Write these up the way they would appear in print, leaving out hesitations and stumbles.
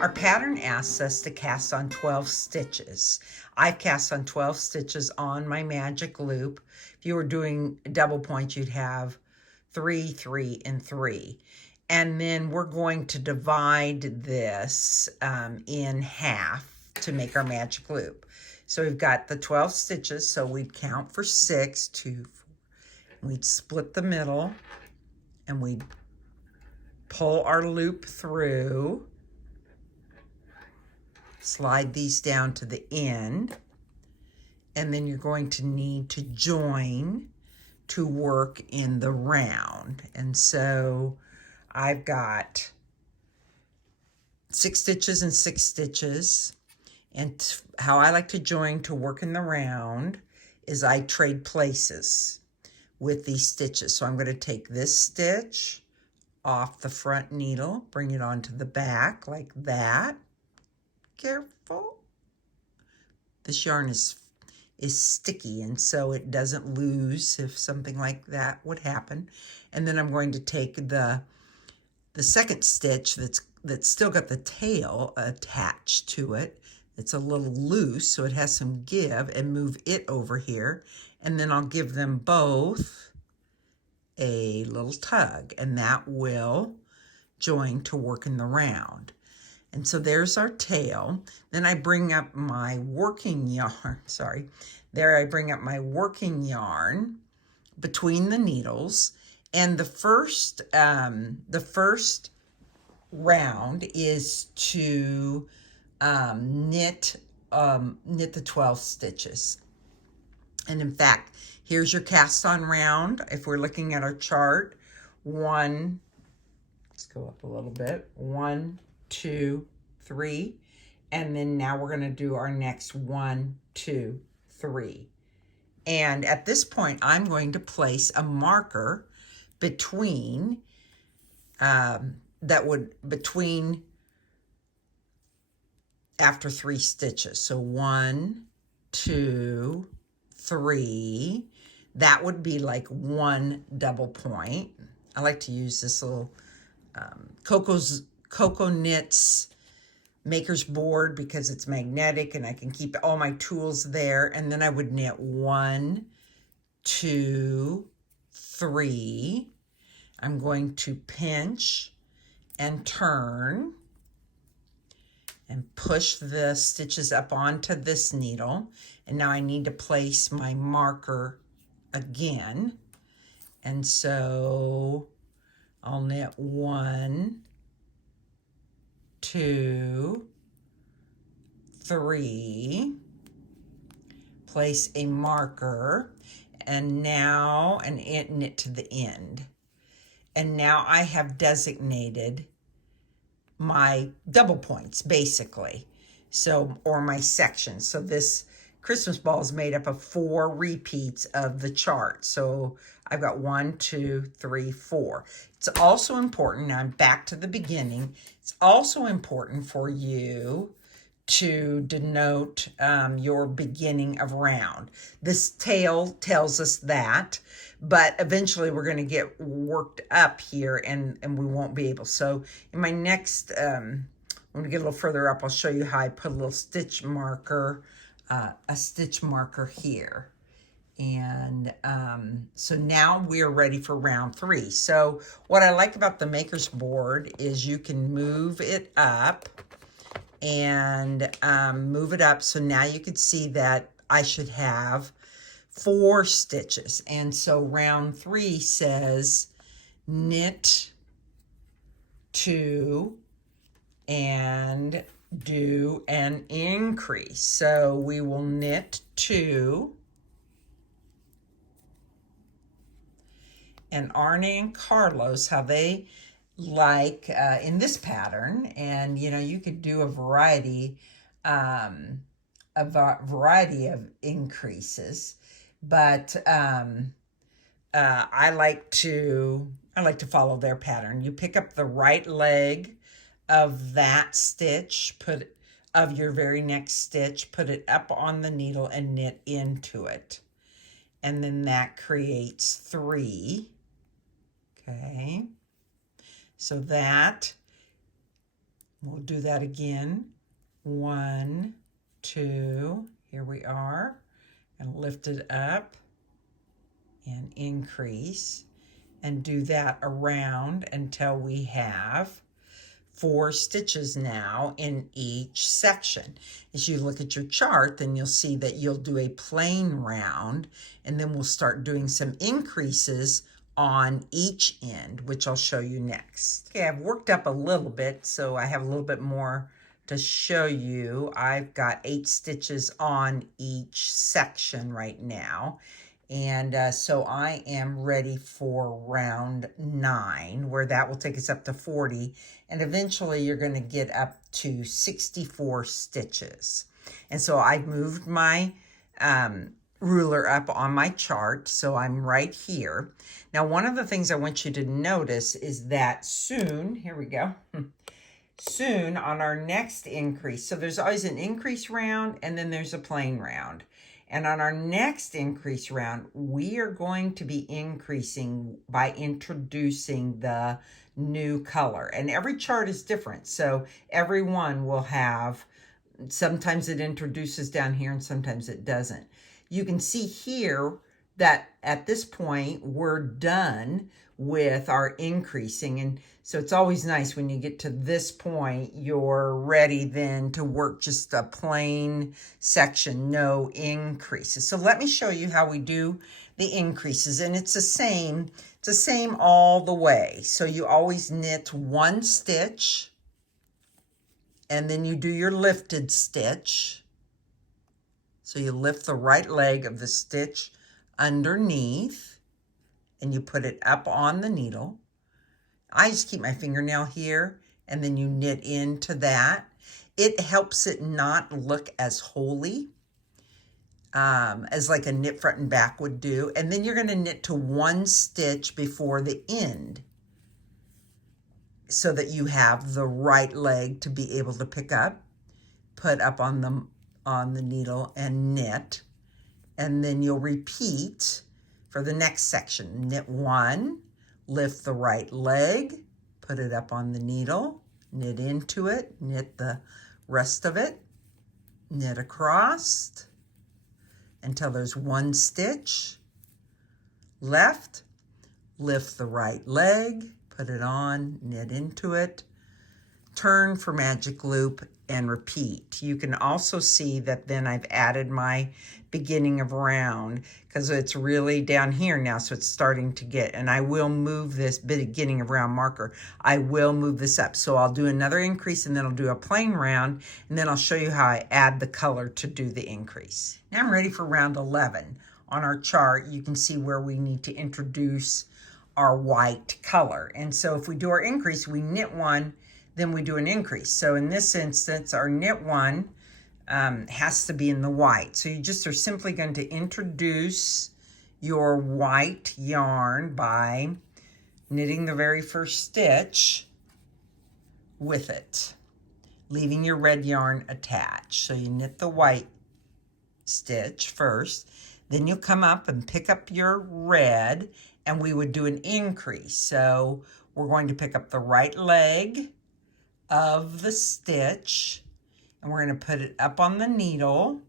Our pattern asks us to cast on 12 stitches. I've cast on 12 stitches on my magic loop. If you were doing double points, you'd have 3, 3, and 3. And then we're going to divide this in half to make our magic loop. So we've got the 12 stitches, so we'd count for 6, 2, 4. We'd split the middle, and we'd pull our loop through, slide these down to the end, and then you're going to need to join to work in the round. And so I've got 6 stitches and 6 stitches. And how I like to join to work in the round is I trade places with these stitches. So I'm going to take this stitch off the front needle, bring it onto the back like that. Careful. This yarn is sticky, and so it doesn't lose if something like that would happen. And then I'm going to take the second stitch that's still got the tail attached to it. It's a little loose, so it has some give, and move it over here. And then I'll give them both a little tug, and that will join to work in the round. And so there's our tail. Then I bring up my working yarn, There I bring up my working yarn between the needles. And the first round is to knit the 12 stitches. And in fact, here's your cast on round. If we're looking at our chart, let's go up a little bit. 1, 2, 3. And then now we're going to do our next 1, 2, 3. And at this point, I'm going to place a marker between after 3 stitches. So 1, 2, 3. That would be like 1 double point. I like to use this little Coco Knits maker's board because it's magnetic and I can keep all my tools there. And then I would knit 1, 2, 3. I'm going to pinch and turn and push the stitches up onto this needle. And now I need to place my marker again. And so I'll knit 1, 2, 3, place a marker, and knit to the end. And now I have designated my double points, basically, or my sections. So this Christmas ball is made up of 4 repeats of the chart. So I've got 1, 2, 3, 4. It's also important, now I'm back to the beginning, it's also important for you to denote your beginning of round. This tail tells us that, but eventually we're going to get worked up here and we won't be able. So in my next, when we get a little further up, I'll show you how I put a little stitch marker, here. And so now we're ready for round 3. So what I like about the maker's board is you can move it up and move it up. So now you can see that I should have 4 stitches. And so round 3 says knit 2 and do an increase. So we will knit 2. And Arne and Carlos, how they like in this pattern, and you could do a variety of increases, but I like to follow their pattern. You pick up the right leg of that stitch, of your very next stitch, put it up on the needle and knit into it, and then that creates 3. Okay, so that We'll do that again. 1, 2, here we are, and lift it up and increase, and do that around until we have 4 stitches now in each section. As you look at your chart, then you'll see that you'll do a plain round, and then we'll start doing some increases on each end, which I'll show you next. Okay, I've worked up a little bit, so I have a little bit more to show you. I've got 8 stitches on each section right now. And so I am ready for round 9, where that will take us up to 40. And eventually you're going to get up to 64 stitches. And so I've moved my ruler up on my chart, so I'm right here. Now, one of the things I want you to notice is that soon, here we go, soon on our next increase, so there's always an increase round and then there's a plain round. And on our next increase round, we are going to be increasing by introducing the new color. And every chart is different, so every one will have, sometimes it introduces down here and sometimes it doesn't. You can see here that at this point, we're done with our increasing. And so it's always nice when you get to this point, you're ready then to work just a plain section, no increases. So let me show you how we do the increases. And it's the same all the way. So you always knit 1 stitch, and then you do your lifted stitch. So you lift the right leg of the stitch underneath, and you put it up on the needle. I just keep my fingernail here, and then you knit into that. It helps it not look as holy as like a knit front and back would do. And then you're going to knit to 1 stitch before the end so that you have the right leg to be able to pick up, put up on the needle and knit. And then you'll repeat for the next section. Knit 1, lift the right leg, put it up on the needle, knit into it, knit the rest of it, knit across until there's 1 stitch left, lift the right leg, put it on, knit into it, turn for magic loop, and repeat. You can also see that then I've added my beginning of round because it's really down here now, so it's starting to get, and I will move this beginning of round marker. I will move this up. So I'll do another increase, and then I'll do a plain round, and then I'll show you how I add the color to do the increase. Now I'm ready for round 11. On our chart, you can see where we need to introduce our white color. And so if we do our increase, we knit 1, then we do an increase. So in this instance, our knit 1 has to be in the white. So you just are simply going to introduce your white yarn by knitting the very first stitch with it, leaving your red yarn attached. So you knit the white stitch first, then you'll come up and pick up your red, and we would do an increase. So we're going to pick up the right leg of the stitch, and we're going to put it up on the needle,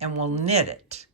and we'll knit it.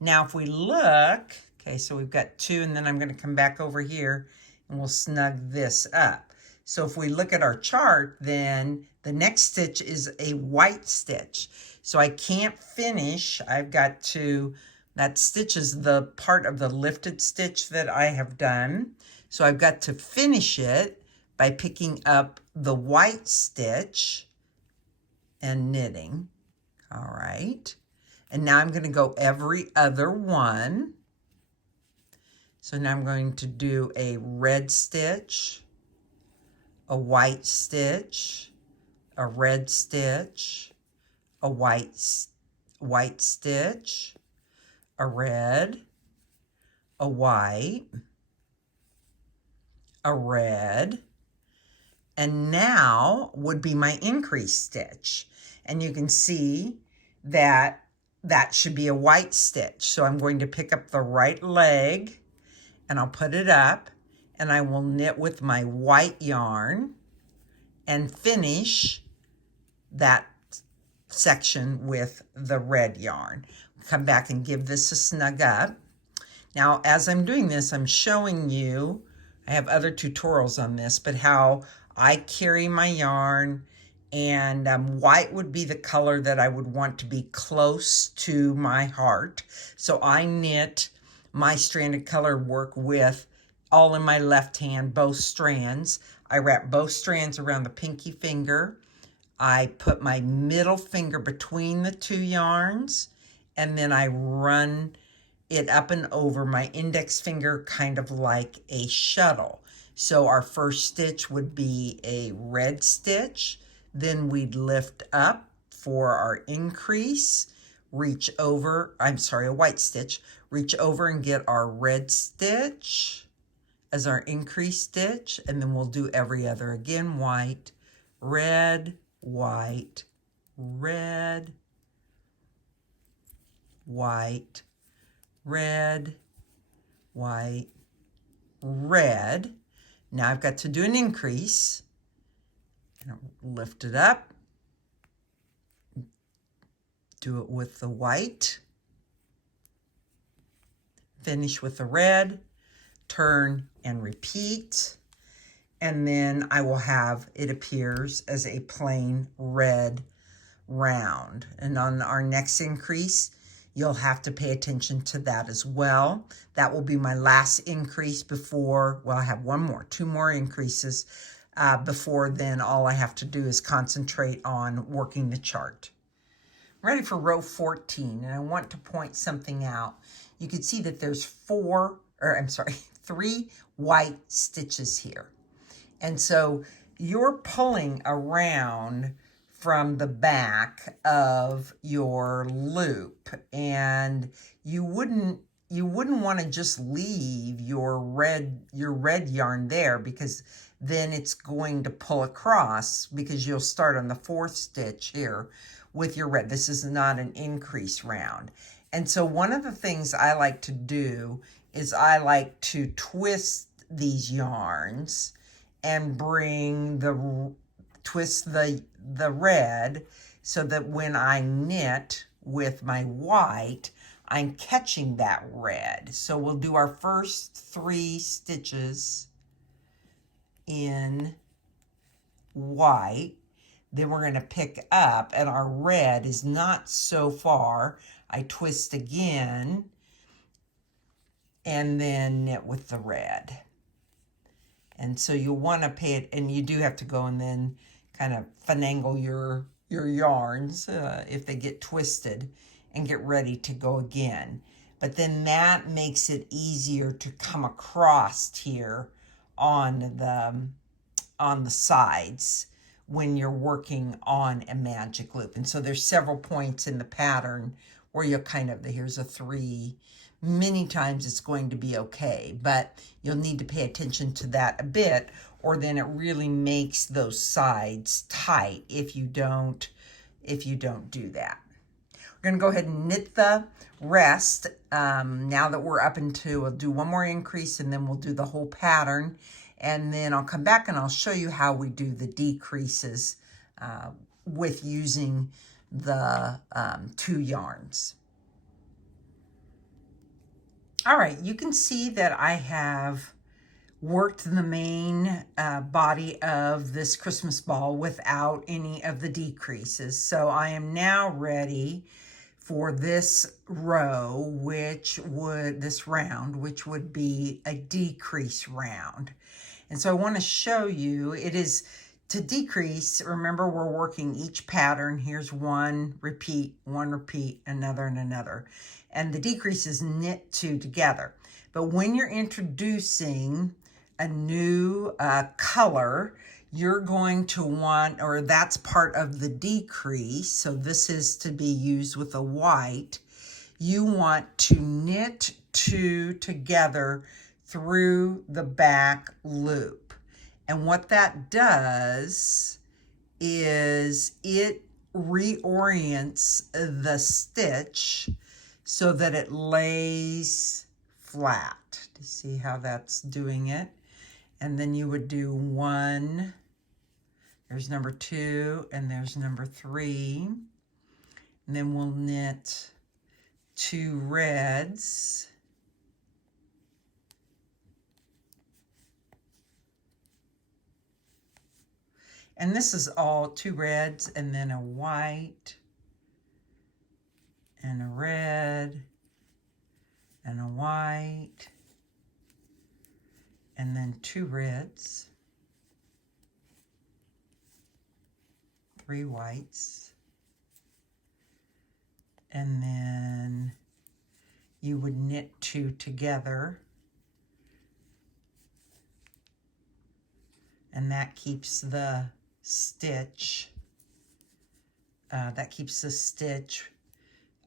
Now if we look, okay, so we've got 2, and then I'm going to come back over here and we'll snug this up. So if we look at our chart, then the next stitch is a white stitch. So I can't finish, I've got to, that stitch is the part of the lifted stitch that I have done. So I've got to finish it by picking up the white stitch and knitting. All right. And now I'm going to go every other one. So now I'm going to do a red stitch, a white stitch, a red stitch, a white stitch, a red, a white, a red, and now would be my increase stitch. And you can see that that should be a white stitch. So I'm going to pick up the right leg and I'll put it up, and I will knit with my white yarn and finish that section with the red yarn. Come back and give this a snug up. Now, as I'm doing this, I'm showing you, I have other tutorials on this, but how I carry my yarn, and white would be the color that I would want to be close to my heart. So I knit my stranded color work with all in my left hand, both strands. I wrap both strands around the pinky finger. I put my middle finger between the two yarns, and then I run it up and over my index finger, kind of like a shuttle. So our first stitch would be a red stitch, then we'd lift up for our increase, reach over, a white stitch, reach over and get our red stitch as our increase stitch, and then we'll do every other again, white, red, white, red, white, red, white, red. Now I've got to do an increase. And lift it up. Do it with the white. Finish with the red. Turn and repeat. And then I will have, it appears as a plain red round. And on our next increase, you'll have to pay attention to that as well. That will be my last increase before, well, I have two more increases before then. All I have to do is concentrate on working the chart. I'm ready for row 14, and I want to point something out. You can see that there's 3 white stitches here. And so you're pulling around from the back of your loop, and you wouldn't want to just leave your red yarn there, because then it's going to pull across, because you'll start on the 4th stitch here with your red. This is not an increase round. And so one of the things I like to do is I like to twist these yarns and twist the red, so that when I knit with my white, I'm catching that red. So we'll do our first 3 stitches in white. Then we're going to pick up, and our red is not so far. I twist again and then knit with the red. And so you'll want to pay it, and you do have to go and then kind of finagle your yarns if they get twisted, and get ready to go again. But then that makes it easier to come across here on the sides when you're working on a magic loop. And so there's several points in the pattern where you'll here's a 3. Many times it's going to be okay, but you'll need to pay attention to that a bit, or then it really makes those sides tight if you don't do that. We're going to go ahead and knit the rest. Now that we're up into, we'll do one more increase, and then we'll do the whole pattern, and then I'll come back and I'll show you how we do the decreases with using the 2 yarns. All right, you can see that I have worked the main body of this Christmas ball without any of the decreases. So I am now ready for this row, this round, which would be a decrease round. And so I want to show you, it is to decrease. Remember, we're working each pattern. Here's one repeat, another, and another. And the decrease is knit 2 together. But when you're introducing a new color, you're going to want, or that's part of the decrease, so this is to be used with a white, you want to knit 2 together through the back loop. And what that does is it reorients the stitch so that it lays flat. Do you see how that's doing it? And then you would do 1, There's number 2 and there's number 3. And then we'll knit 2 reds. And this is all 2 reds and then a white and a red and a white and then 2 reds, 3 whites, and then you would knit 2 together, and that keeps the stitch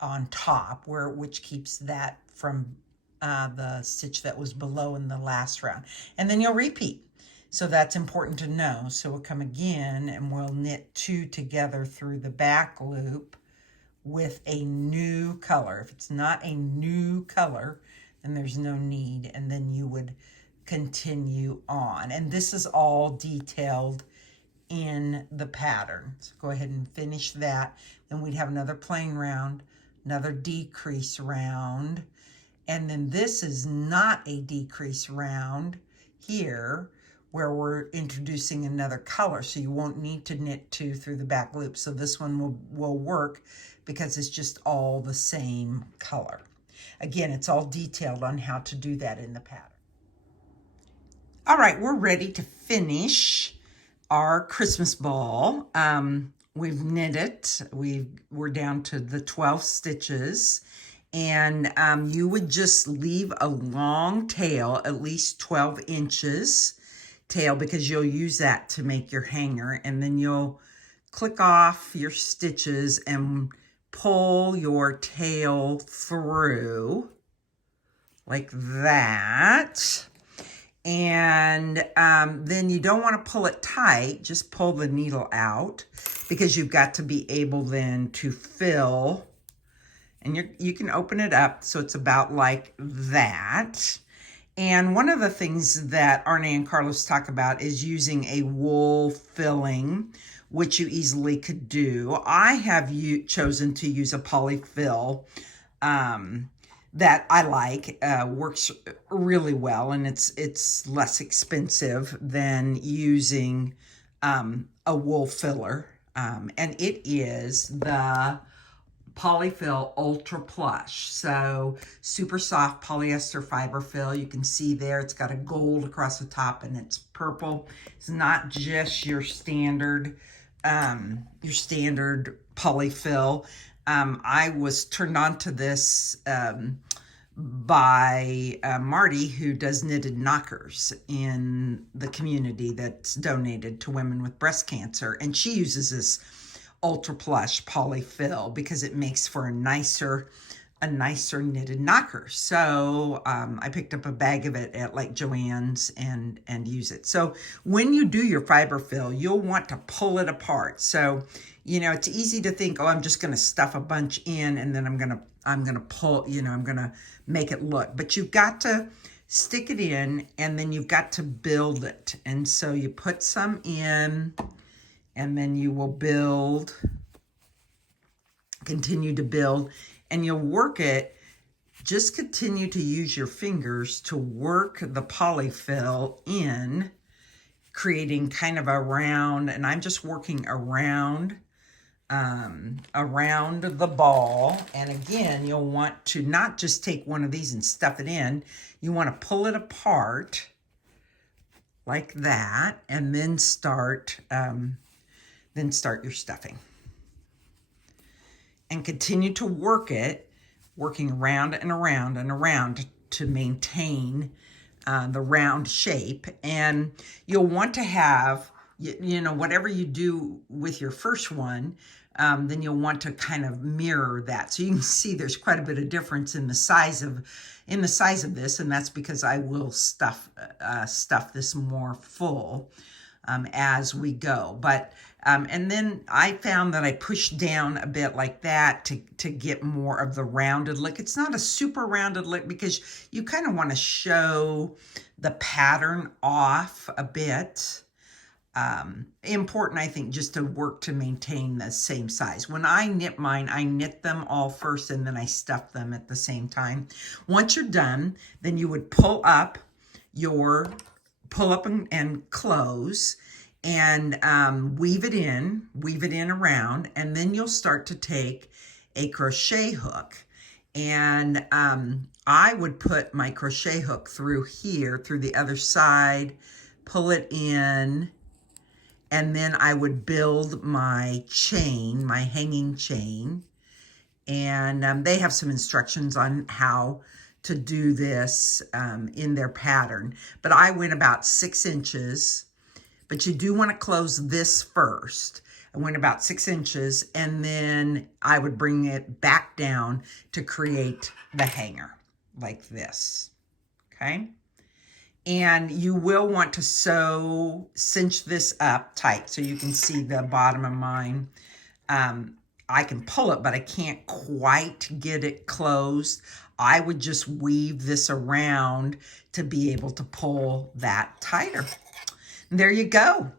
on top, which keeps that from the stitch that was below in the last round. And then you'll repeat. So that's important to know. So we'll come again and we'll knit 2 together through the back loop with a new color. If it's not a new color, then there's no need. And then you would continue on. And this is all detailed in the pattern. So go ahead and finish that. Then we'd have another plain round, another decrease round. And then this is not a decrease round here where we're introducing another color. So you won't need to knit 2 through the back loop. So this one will work because it's just all the same color. Again, it's all detailed on how to do that in the pattern. All right, we're ready to finish our Christmas ball. We've knit it. We're down to the 12 stitches. And you would just leave a long tail, at least 12 inches tail, because you'll use that to make your hanger. And then you'll click off your stitches and pull your tail through like that. And then you don't want to pull it tight, just pull the needle out, because you've got to be able then to fill. And you can open it up so it's about like that. And one of the things that Arne and Carlos talk about is using a wool filling, which you easily could do. I have chosen to use a polyfill that I like, works really well, and it's less expensive than using a wool filler. And it is the Polyfill Ultra Plush. So super soft polyester fiber fill. You can see there it's got a gold across the top and it's purple. It's not just your standard polyfill. I was turned on to this by Marty, who does knitted knockers in the community that's donated to women with breast cancer, and she uses this Ultra Plush polyfill because it makes for a nicer knitted knocker. So I picked up a bag of it at like Joann's and use it. So when you do your fiber fill, you'll want to pull it apart. So, you know, it's easy to think, oh, I'm just going to stuff a bunch in and then I'm going to pull, you know, I'm going to make it look. But you've got to stick it in and then you've got to build it. And so you put some in, and then you will build, continue to build, and you'll work it. Just continue to use your fingers to work the polyfill in, creating kind of a round, and I'm just working around the ball. And again, you'll want to not just take one of these and stuff it in. You want to pull it apart like that, and then start your stuffing. And continue to work it, working around and around and around to maintain the round shape. And you'll want to have, you know, whatever you do with your first one, then you'll want to kind of mirror that. So you can see there's quite a bit of difference in the size of this, and that's because I will stuff this more full as we go. But and then I found that I pushed down a bit like that to get more of the rounded look. It's not a super rounded look because you kind of want to show the pattern off a bit. important, I think, just to work to maintain the same size. When I knit mine, I knit them all first and then I stuff them at the same time. Once you're done, then you would pull up and close and weave it in around, and then you'll start to take a crochet hook. And I would put my crochet hook through here, through the other side, pull it in, and then I would build my chain, my hanging chain. And they have some instructions on how to do this in their pattern. But I went about 6 inches, but you do want to close this first. I went about 6 inches, and then I would bring it back down to create the hanger like this, okay? And you will want to cinch this up tight so you can see the bottom of mine. I can pull it, but I can't quite get it closed. I would just weave this around to be able to pull that tighter. And there you go.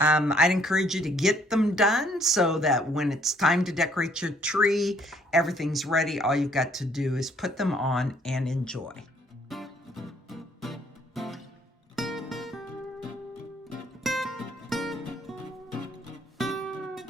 I'd encourage you to get them done so that when it's time to decorate your tree, everything's ready. All you've got to do is put them on and enjoy.